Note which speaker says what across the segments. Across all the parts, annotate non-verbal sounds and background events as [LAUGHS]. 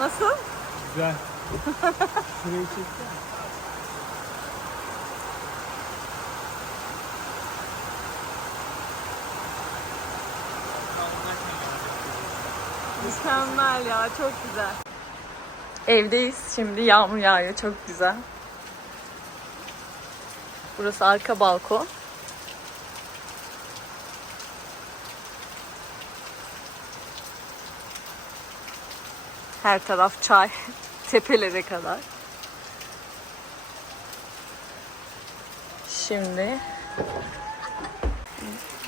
Speaker 1: Nasıl?
Speaker 2: Güzel. [LAUGHS] Şurayı çeksene.
Speaker 1: Mükemmel ya çok güzel. Evdeyiz şimdi yağmur yağıyor çok güzel. Burası arka balkon. Her taraf çay [LAUGHS] tepelere kadar. Şimdi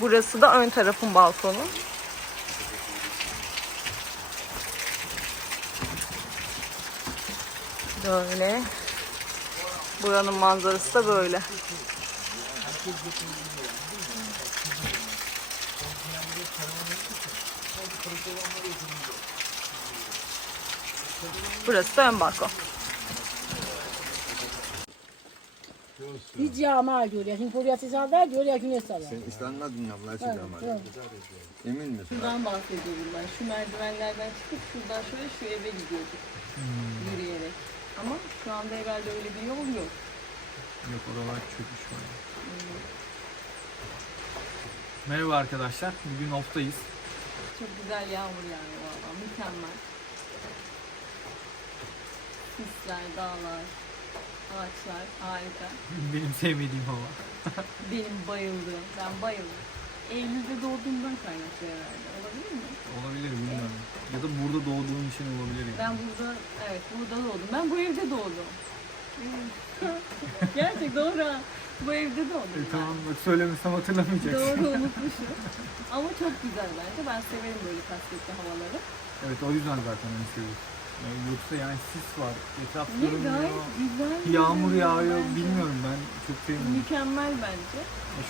Speaker 1: burası da ön tarafın balkonu. Böyle. Buranın manzarası da böyle. Burası da ön balkon.
Speaker 3: Hiç yağma diyor ya. Şimdi buraya sıcaklar diyor ya güneş alır.
Speaker 4: Sen İstanbul'dun ya bunlar çıkıyor ama. Emin misin?
Speaker 1: Şuradan bahsediyorum ben. Şu merdivenlerden çıkıp şuradan şöyle şu eve gidiyorduk. Yürüyerek. Ama şu anda herhalde öyle bir yol yok.
Speaker 2: Yok oralar çökmüş var. Merhaba arkadaşlar. Bugün off'tayız.
Speaker 1: Çok güzel yağmur yağıyor valla. Mükemmel. Sisler, dağlar, ağaçlar harika.
Speaker 2: Benim sevmediğim hava.
Speaker 1: Benim bayıldığım, ben bayıldım. Eylül'de doğduğumdan kaynaklı herhalde. Olabilir mi?
Speaker 2: Olabilir bilmiyorum. Ya da burada doğduğum için olabilir yani.
Speaker 1: Ben burada, evet burada doğdum. Ben bu evde doğdum. [LAUGHS] Gerçek doğru. Bu evde doğdum.
Speaker 2: E, tamam bak söylemesem hatırlamayacaksın.
Speaker 1: Doğru [LAUGHS] unutmuşum. Ama çok güzel bence. Ben severim böyle kasvetli havaları.
Speaker 2: Evet o yüzden zaten onu seviyoruz. Yani yoksa yani sis var. Etraf görünmüyor.
Speaker 1: gayet güzel.
Speaker 2: Yağmur yağıyor
Speaker 1: bence.
Speaker 2: bilmiyorum ben çok sevmiyorum.
Speaker 1: Mükemmel bence.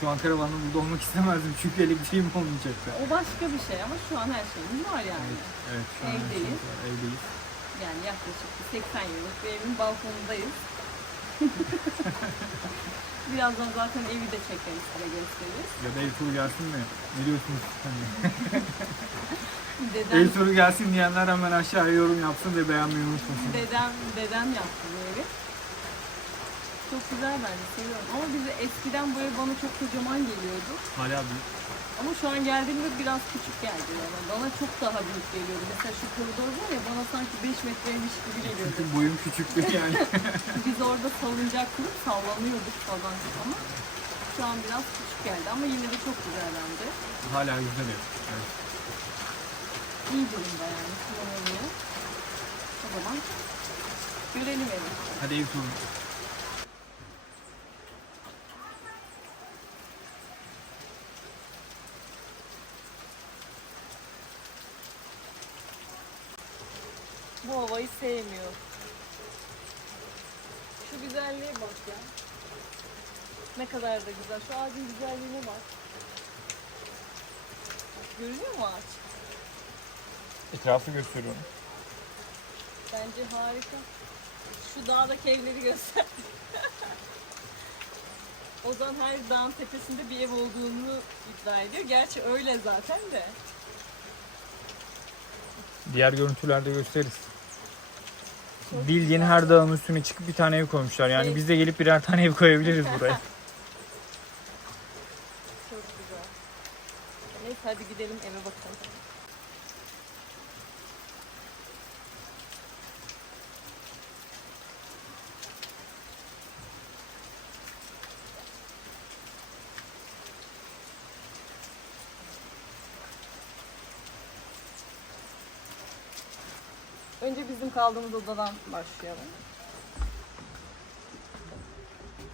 Speaker 2: Şu an karavanla burada olmak [LAUGHS] istemezdim çünkü elektriğim olmayacaktı.
Speaker 1: O başka bir şey ama şu an her şeyimiz var yani.
Speaker 2: Evet şu an
Speaker 1: Evdeyiz.
Speaker 2: evdeyiz.
Speaker 1: Yani yaklaşık bir 80 yıllık bir evin balkonundayız. [LAUGHS] Birazdan zaten evi de çekeriz size gösteririz.
Speaker 2: Ya da ev turu gelsin mi? Ne diyorsunuz? Hani [LAUGHS]
Speaker 1: Dedem,
Speaker 2: ev turu gelsin diyenler hemen aşağıya yorum yapsın ve beğenmeyi unutmasın.
Speaker 1: dedem, dedem yaptı bu evi. Çok güzel bence seviyorum. Ama bize eskiden bu ev bana çok kocaman geliyordu.
Speaker 2: Hala büyük.
Speaker 1: Ama şu an geldiğimde biraz küçük geldi bana. Bana çok daha büyük geliyordu. Mesela şu koridor var ya bana sanki 5 metreymiş gibi geliyordu.
Speaker 2: Çünkü boyum küçüktü [LAUGHS] yani.
Speaker 1: Biz orada salıncak kurup sallanıyorduk falan ama şu an biraz küçük geldi ama yine de çok güzel bence.
Speaker 2: Hala güzel ev. Evet.
Speaker 1: İyi durumda yani kullanılıyor. O zaman görelim evi.
Speaker 2: Hadi ev turu.
Speaker 1: Havayı sevmiyor. Şu güzelliğe bak ya. Ne kadar da güzel. Şu ağacın güzelliğine bak. Görünüyor mu ağaç?
Speaker 2: Etrafı gösteriyorum.
Speaker 1: Bence harika. Şu dağdaki evleri göster. [LAUGHS] Ozan her dağın tepesinde bir ev olduğunu iddia ediyor. Gerçi öyle zaten de.
Speaker 2: Diğer görüntülerde gösteririz. Bildiğin her dağın üstüne çıkıp bir tane ev koymuşlar. Yani
Speaker 1: Evet.
Speaker 2: biz de gelip birer tane ev koyabiliriz buraya. [LAUGHS]
Speaker 1: Çok güzel. Neyse hadi gidelim eve bakalım. Önce bizim kaldığımız odadan başlayalım.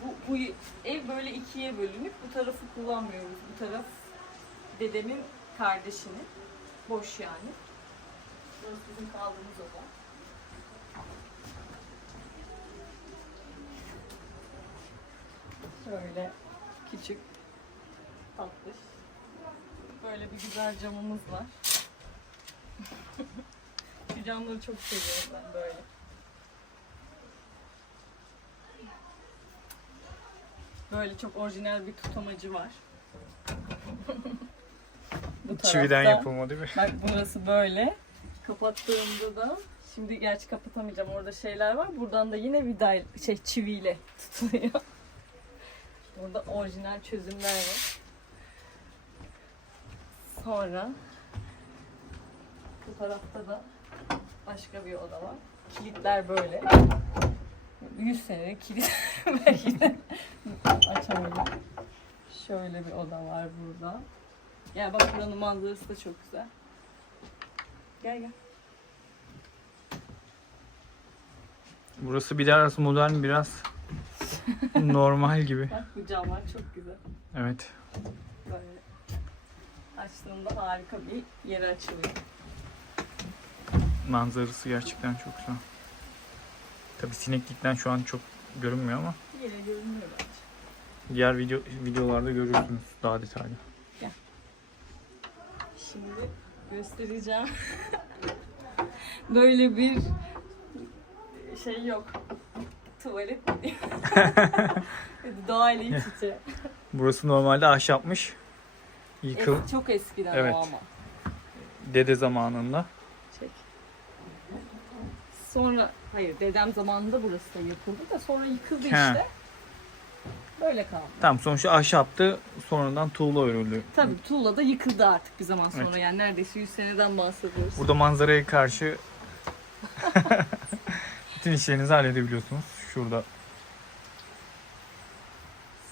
Speaker 1: Bu, bu ev böyle ikiye bölünüp bu tarafı kullanmıyoruz. Bu taraf dedemin kardeşinin. Boş yani. Burası bizim kaldığımız oda. Şöyle küçük, tatlış. Böyle bir güzel camımız var. [LAUGHS] Camları çok seviyorum ben böyle. Böyle çok orijinal bir tutamacı var. [LAUGHS] Bu
Speaker 2: Çividen yapılma değil mi?
Speaker 1: Bak burası böyle. Kapattığımda da Şimdi gerçi kapatamayacağım. Orada şeyler var. Buradan da yine vida şey çiviyle tutuluyor. [LAUGHS] Burada orijinal çözümler var. Sonra bu tarafta da başka bir oda var. Kilitler böyle. 100 senelik kilit [LAUGHS] belki de açamıyorum. Şöyle bir oda var burada. Gel bak buranın manzarası da çok güzel. Gel gel.
Speaker 2: Burası biraz modern biraz normal gibi. [LAUGHS]
Speaker 1: Bak bu camlar çok güzel.
Speaker 2: Evet.
Speaker 1: Böyle açtığında harika bir yere açılıyor.
Speaker 2: Manzarası gerçekten çok güzel. Tabi sineklikten şu an çok görünmüyor ama
Speaker 1: Yere görünüyor bence.
Speaker 2: diğer video videolarda görürsünüz daha detaylı.
Speaker 1: Şimdi göstereceğim. [LAUGHS] Böyle bir şey yok. Tuvalet mi? [LAUGHS] Doğayla iç içe.
Speaker 2: Burası normalde ahşapmış. Yıkıl
Speaker 1: Es- çok eskiden
Speaker 2: Evet.
Speaker 1: o ama.
Speaker 2: dede zamanında.
Speaker 1: Sonra, hayır dedem zamanında burası da yapıldı da sonra yıkıldı
Speaker 2: He.
Speaker 1: işte. Böyle kaldı.
Speaker 2: Tam sonuçta ahşaptı sonradan tuğla örüldü.
Speaker 1: Tabii tuğla da yıkıldı artık bir zaman sonra.
Speaker 2: Evet.
Speaker 1: Yani neredeyse 100 seneden bahsediyoruz.
Speaker 2: Burada manzaraya karşı [LAUGHS] bütün işlerinizi halledebiliyorsunuz. Şurada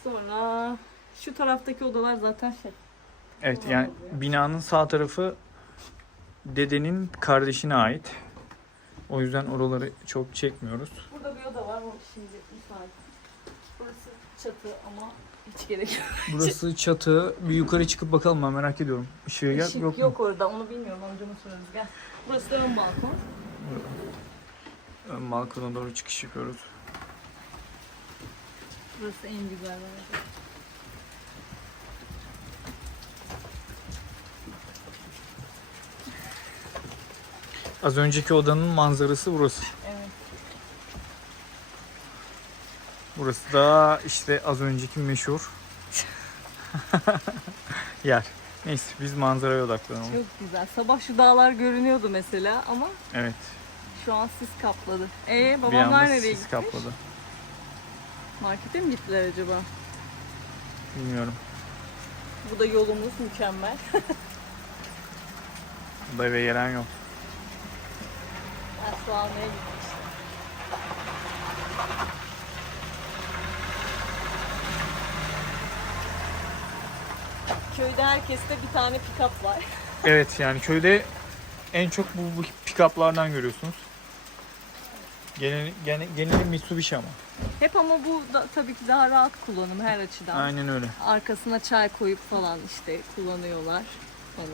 Speaker 1: Sonra şu taraftaki odalar zaten şey.
Speaker 2: Evet yani binanın sağ tarafı dedenin kardeşine ait. O yüzden oraları çok çekmiyoruz.
Speaker 1: Burada bir oda var. O şimdi müsait. Burası çatı ama hiç gerek yok. [LAUGHS]
Speaker 2: Burası çatı. Bir yukarı çıkıp bakalım ben merak ediyorum. Işığı yak
Speaker 1: Işık
Speaker 2: yok,
Speaker 1: yok,
Speaker 2: mu?
Speaker 1: orada. Onu bilmiyorum. Amcama sorarız. Gel. Burası da ön balkon.
Speaker 2: Ön balkona doğru çıkış yapıyoruz.
Speaker 1: Burası en güzel bence.
Speaker 2: Az önceki odanın manzarası burası.
Speaker 1: Evet.
Speaker 2: Burası da işte az önceki meşhur [LAUGHS] yer. Neyse biz manzaraya odaklanalım.
Speaker 1: Çok güzel. Sabah şu dağlar görünüyordu mesela ama
Speaker 2: Evet.
Speaker 1: şu an sis kapladı. Ee
Speaker 2: Bir
Speaker 1: babamlar
Speaker 2: anda
Speaker 1: nereye
Speaker 2: sis
Speaker 1: gitmiş?
Speaker 2: kapladı.
Speaker 1: Markete mi gittiler acaba?
Speaker 2: Bilmiyorum.
Speaker 1: Bu da yolumuz mükemmel. [LAUGHS]
Speaker 2: Burada eve gelen yok.
Speaker 1: Ben su almaya gitmiştim. Köyde herkeste bir tane pick-up var. [LAUGHS]
Speaker 2: Evet yani köyde en çok bu, bu pick-up'lardan görüyorsunuz. Genel, gene, geneli Mitsubishi ama.
Speaker 1: Hep ama bu da tabii ki daha rahat kullanım her açıdan.
Speaker 2: Aynen öyle.
Speaker 1: Arkasına çay koyup falan işte kullanıyorlar. Hani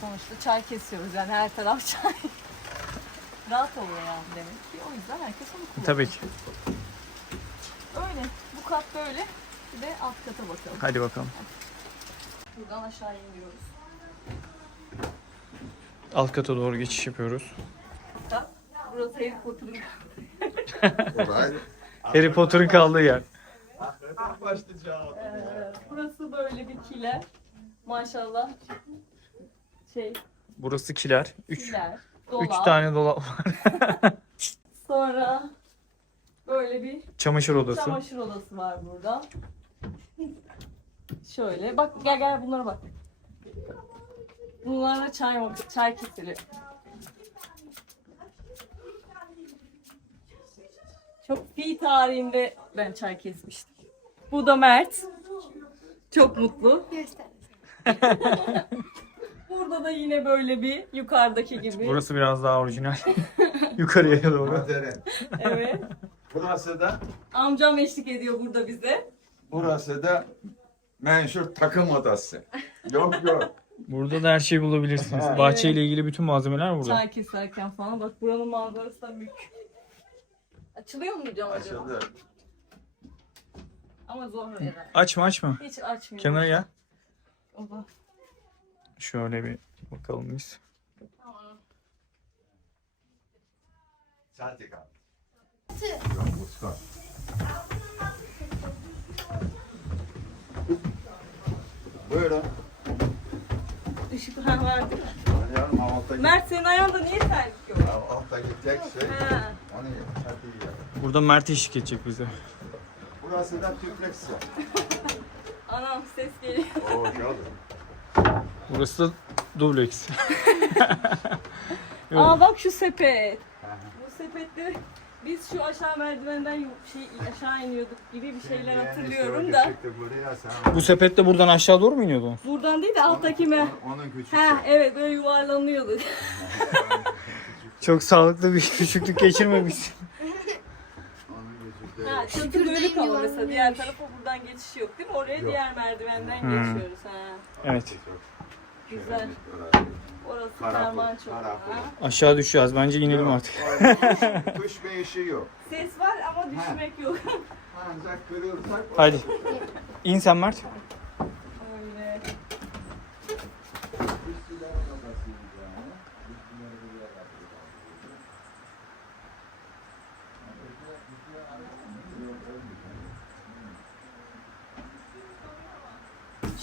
Speaker 1: sonuçta çay kesiyoruz yani her taraf [LAUGHS] çay. Rahat oluyor yani demek ki. O yüzden herkes onu kullanıyor.
Speaker 2: Tabii ki.
Speaker 1: Öyle. Bu kat böyle. Bir de alt kata bakalım.
Speaker 2: Hadi bakalım.
Speaker 1: Buradan aşağı iniyoruz.
Speaker 2: Alt kata doğru geçiş yapıyoruz.
Speaker 1: Kat. Burası Harry Potter'ın [LAUGHS]
Speaker 2: Harry Potter'ın kaldığı yer.
Speaker 1: Ee, burası böyle bir kiler. Maşallah. Şey,
Speaker 2: Burası kiler. 3
Speaker 1: kiler.
Speaker 2: 3
Speaker 1: Dolap.
Speaker 2: tane dolap var. [LAUGHS]
Speaker 1: Sonra böyle bir
Speaker 2: Çamaşır odası.
Speaker 1: çamaşır odası var burada. Şöyle. Bak gel gel bunlara bak. Bunlarla çay çay kesili. Çok fi tarihinde ben çay kesmiştim. Bu da Mert. Çok mutlu. [LAUGHS] Burada da yine böyle bir yukarıdaki gibi.
Speaker 2: Burası biraz daha orijinal. [LAUGHS] Yukarıya doğru.
Speaker 1: Evet.
Speaker 4: Burası da
Speaker 1: Amcam eşlik ediyor burada bize.
Speaker 4: burası da menşur takım odası. Yok yok.
Speaker 2: Burada da her şeyi bulabilirsiniz.
Speaker 4: Evet.
Speaker 2: Bahçeyle ilgili bütün malzemeler burada.
Speaker 1: Çay keserken falan. Bak buranın manzarası da mük. Açılıyor mu cam acaba?
Speaker 4: Açıldı.
Speaker 1: Ama zor herhalde.
Speaker 2: Açma açma.
Speaker 1: Hiç açmıyor.
Speaker 2: Kenara gel.
Speaker 1: O da.
Speaker 2: Şöyle bir bakalım biz.
Speaker 1: Tamam.
Speaker 4: Saati kaldı. Buyurun.
Speaker 1: Işık ha, var değil mi?
Speaker 4: Hani Yarım altta
Speaker 1: Mert senin ayağında niye terlik yok?
Speaker 4: Alttaki tek şey.
Speaker 1: He.
Speaker 4: Onu hadi ya.
Speaker 2: Burada Mert eşlik edecek bize.
Speaker 4: Burası da tüpleks [LAUGHS] ya.
Speaker 1: Anam ses geliyor.
Speaker 4: Oo canım.
Speaker 2: Burası da dubleks. [LAUGHS]
Speaker 1: Aa bak şu sepet. Bu sepetleri biz şu aşağı merdivenden yu- şey aşağı iniyorduk gibi bir şeyler hatırlıyorum da.
Speaker 4: Buraya sen.
Speaker 2: Bu sepet de buradan aşağı doğru mu iniyordu?
Speaker 1: Buradan değil de alttaki mi?
Speaker 4: Onun, küçük.
Speaker 1: Ha evet böyle yuvarlanıyordu.
Speaker 2: Çok sağlıklı bir küçüklük geçirmemişsin. [LAUGHS]
Speaker 4: Onun küçük.
Speaker 1: Ha çatı böyle kalıyor mesela diğer tarafa buradan geçiş yok değil mi? Oraya
Speaker 4: Yok.
Speaker 1: diğer merdivenden
Speaker 2: Hmm.
Speaker 1: geçiyoruz ha.
Speaker 2: Evet.
Speaker 1: Güzel. Orası karman çok.
Speaker 2: Aşağı düşeceğiz. Bence inelim artık.
Speaker 4: Düşme işi yok.
Speaker 1: Ses var ama düşmek yok.
Speaker 4: Ancak kırılsak.
Speaker 2: Hadi. İn sen Mert.
Speaker 1: Öyle.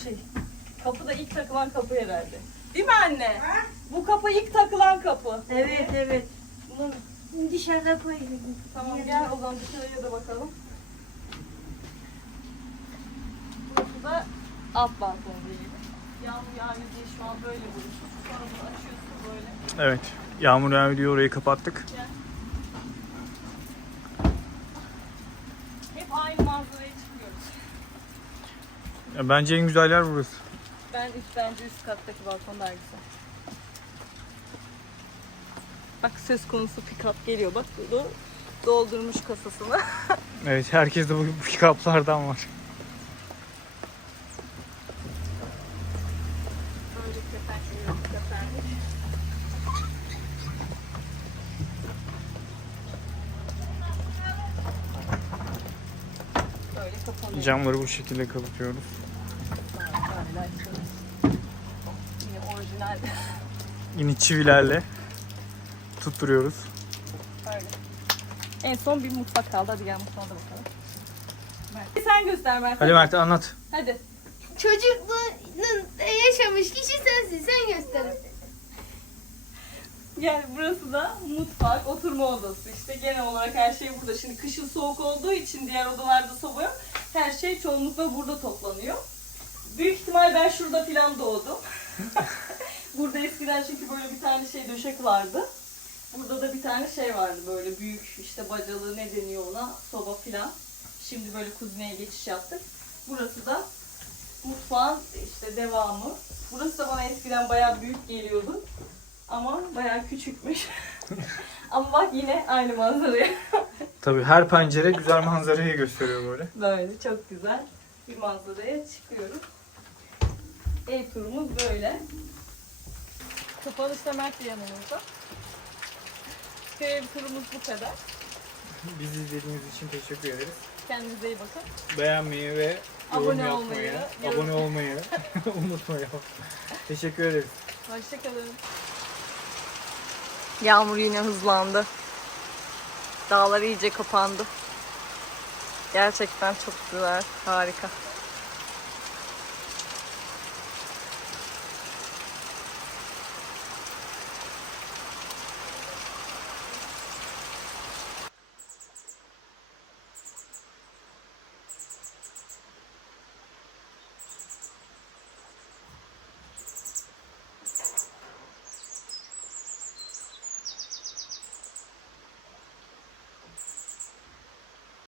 Speaker 1: Şey, kapıda ilk takılan kapı herhalde. Değil mi anne? Bu kapı ilk takılan kapı.
Speaker 3: Evet evet.
Speaker 1: Bunun
Speaker 3: Dışarıda koyayım.
Speaker 1: Tamam gel o zaman dışarıya da bakalım. Burası da alt balkon diyelim. Yağmur yağıyor diye şu an böyle burası. Sonra bunu açıyorsun böyle.
Speaker 2: Evet. Yağmur yağıyor diye orayı kapattık.
Speaker 1: Hep aynı manzaraya çıkıyoruz.
Speaker 2: Ya bence en güzel yer burası.
Speaker 1: Üst bence üst kattaki balkon daha güzel. Bak söz konusu pick-up geliyor. Bak burada doldurmuş kasasını. [LAUGHS]
Speaker 2: Evet herkes de bu pick-up'lardan var. Camları bu şekilde kapatıyoruz.
Speaker 1: Böyle açıyoruz.
Speaker 2: Yine çivilerle tutturuyoruz.
Speaker 1: Böyle. En son bir mutfak kaldı. Hadi gel mutfağa da bakalım. Mert. Sen göster Mert.
Speaker 2: Hadi Mert anlat.
Speaker 1: Hadi.
Speaker 5: Çocukluğunu yaşamış kişi sensin. Sen göster.
Speaker 1: Yani burası da mutfak, oturma odası. İşte genel olarak her şey burada. Şimdi kışın soğuk olduğu için diğer odalarda soba yok. Her şey çoğunlukla burada toplanıyor. Büyük ihtimal ben şurada filan doğdum. [LAUGHS] burada eskiden çünkü böyle bir tane şey döşek vardı. Burada da bir tane şey vardı böyle büyük işte bacalı ne deniyor ona soba filan. Şimdi böyle kuzineye geçiş yaptık. Burası da mutfağın işte devamı. Burası da bana eskiden bayağı büyük geliyordu. Ama bayağı küçükmüş. [LAUGHS] Ama bak yine aynı manzaraya.
Speaker 2: Tabii her pencere güzel manzarayı gösteriyor böyle.
Speaker 1: Böyle çok güzel bir manzaraya çıkıyoruz. Ev turumuz böyle. Kapanışta Mert de yanımızda. Ev turumuz bu kadar.
Speaker 2: Bizi izlediğiniz için teşekkür ederiz.
Speaker 1: Kendinize iyi bakın.
Speaker 2: Beğenmeyi ve yorum
Speaker 1: Abone
Speaker 2: yapmayı,
Speaker 1: olmayı,
Speaker 2: abone olmayı [LAUGHS] unutmayın. teşekkür ederiz.
Speaker 1: Hoşçakalın. Yağmur yine hızlandı. Dağlar iyice kapandı. Gerçekten çok güzel, harika.